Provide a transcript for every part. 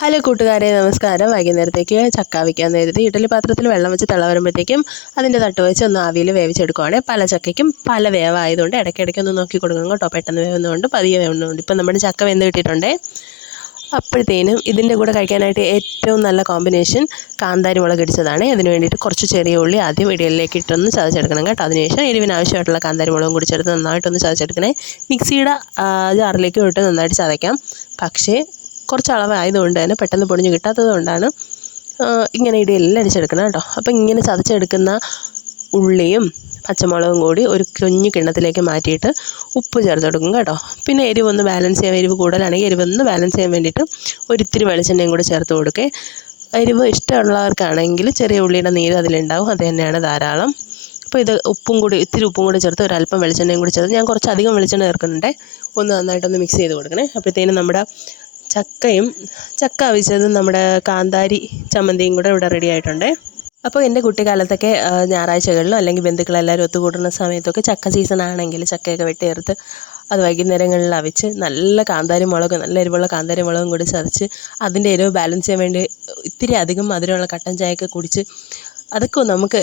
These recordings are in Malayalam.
ഹലോ കൂട്ടുകാരെ നമസ്കാരം. വൈകുന്നേരത്തേക്ക് ചക്ക വയ്ക്കാൻ നേരത്തെ ഇഡലി പാത്രത്തിൽ വെള്ളം വെച്ച് തിള വരുമ്പോഴത്തേക്കും അതിന്റെ തട്ട് വെച്ച് ഒന്ന് ആവിയിൽ വേവിച്ചെടുക്കുവാണെങ്കിൽ പല ചക്കയ്ക്കും പല വേവായതുകൊണ്ട് ഇടയ്ക്കിടയ്ക്ക് ഒന്ന് നോക്കി കൊടുക്കണം കേട്ടോ. പെട്ടെന്ന് വേവുന്നതുകൊണ്ട് പതിയെ വേവുന്നതുകൊണ്ട്. ഇപ്പം നമ്മുടെ ചക്ക വെന്ത് കിട്ടിയിട്ടുണ്ടേ. അപ്പോഴത്തേനും ഇതിന്റെ കൂടെ കഴിക്കാനായിട്ട് ഏറ്റവും നല്ല കോമ്പിനേഷൻ കാന്താരി മുളക് ഇടിച്ചതാണ്. അതിന് വേണ്ടിയിട്ട് കുറച്ച് ചെറിയ ഉള്ളി ആദ്യം ഇടിയലിലേക്ക് ഇട്ടൊന്ന് ചതച്ചെടുക്കണം കേട്ടോ. അതിനുശേഷം എരിവിന് ആവശ്യമായിട്ടുള്ള കാന്താരി മുളകും കൂടി ചേർത്ത് നന്നായിട്ടൊന്ന് ചതച്ചെടുക്കണേ. മിക്സിയുടെ ജാറിലേക്ക് ഇട്ട് നന്നായിട്ട് ചതയ്ക്കാം. പക്ഷേ കുറച്ച് അളവായതുകൊണ്ട് തന്നെ പെട്ടെന്ന് പൊടിഞ്ഞ് കിട്ടാത്തത് കൊണ്ടാണ് ഇങ്ങനെ ഇടിയെല്ലാം അടിച്ചെടുക്കണം കേട്ടോ. അപ്പം ഇങ്ങനെ ചതച്ചെടുക്കുന്ന ഉള്ളിയും പച്ചമുളകും കൂടി ഒരു കുഞ്ഞു കിണ്ണത്തിലേക്ക് മാറ്റിയിട്ട് ഉപ്പ് ചേർത്ത് കൊടുക്കും കേട്ടോ. പിന്നെ എരിവ് ഒന്ന് ബാലൻസ് ചെയ്യാൻ എരിവ് കൂടുതലാണെങ്കിൽ എരിവ് ഒന്ന് ബാലൻസ് ചെയ്യാൻ വേണ്ടിയിട്ട് ഒരിത്തിരി വെളിച്ചെണ്ണയും കൂടി ചേർത്ത് കൊടുക്കേ. എരിവ് ഇഷ്ടമുള്ളവർക്കാണെങ്കിൽ ചെറിയ ഉള്ളിയുടെ നീര് അതിലുണ്ടാവും അത് തന്നെയാണ് ധാരാളം. അപ്പോൾ ഇത് ഉപ്പും കൂടി ഇത്തിരി ഉപ്പും കൂടി ചേർത്ത് ഒരല്പം വെളിച്ചെണ്ണയും കൂടി ചേർത്ത് ഞാൻ കുറച്ച് അധികം വെളിച്ചെണ്ണ ചേർക്കുന്നുണ്ട്. ഒന്ന് നന്നായിട്ടൊന്ന് മിക്സ് ചെയ്ത് കൊടുക്കണേ. അപ്പോഴത്തേനും നമ്മുടെ ചക്കയും ചക്ക അവിച്ചതും നമ്മുടെ കാന്താരി ചമ്മന്തിയും കൂടെ ഇവിടെ റെഡി ആയിട്ടുണ്ട്. അപ്പോൾ എന്റെ കുട്ടിക്കാലത്തൊക്കെ ഞായറാഴ്ചകളിലോ അല്ലെങ്കിൽ ബന്ധുക്കളെല്ലാവരും ഒത്തുകൂടുന്ന സമയത്തൊക്കെ ചക്ക സീസൺ ആണെങ്കിൽ ചക്കയൊക്കെ വെട്ടിയെടുത്ത് അത് വൈകുന്നേരങ്ങളിൽ അവിച്ച് നല്ല കാന്താരി മുളക് നല്ല എരിവുള്ള കാന്താരി മുളകും കൂടി ചതച്ച് അതിന്റെ എരിവ് ബാലൻസ് ചെയ്യാൻ വേണ്ടി ഇത്തിരി അധികം മധുരമുള്ള കട്ടൻ ചായയൊക്കെ കുടിച്ച് അതൊക്കെ നമുക്ക്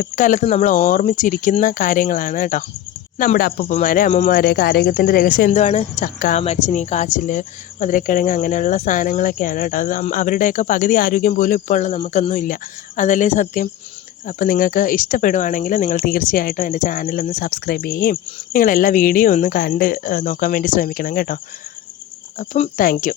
എക്കാലത്തും നമ്മൾ ഓർമ്മിച്ചിരിക്കുന്ന കാര്യങ്ങളാണ് കേട്ടോ. നമ്മുടെ അപ്പൂപ്പന്മാരെ അമ്മമാരെയൊക്കെ ആരോഗ്യത്തിന്റെ രഹസ്യം എന്തുവാണ്? ചക്ക മരച്ചിനി കാച്ചിൽ മധുരക്കിഴങ്ങ് അങ്ങനെയുള്ള സാധനങ്ങളൊക്കെയാണ് കേട്ടോ. അത് അവരുടെയൊക്കെ പകുതി ആരോഗ്യം പോലും ഇപ്പോൾ ഉള്ള നമുക്കൊന്നും ഇല്ല. അതല്ലേ സത്യം? അപ്പോൾ നിങ്ങൾക്ക് ഇഷ്ടപ്പെടുവാണെങ്കിൽ നിങ്ങൾ തീർച്ചയായിട്ടും എന്റെ ചാനലൊന്ന് സബ്സ്ക്രൈബ് ചെയ്യുകയും നിങ്ങളെല്ലാ വീഡിയോ ഒന്ന് കണ്ട് നോക്കാൻ വേണ്ടി ശ്രമിക്കണം കേട്ടോ. അപ്പം താങ്ക്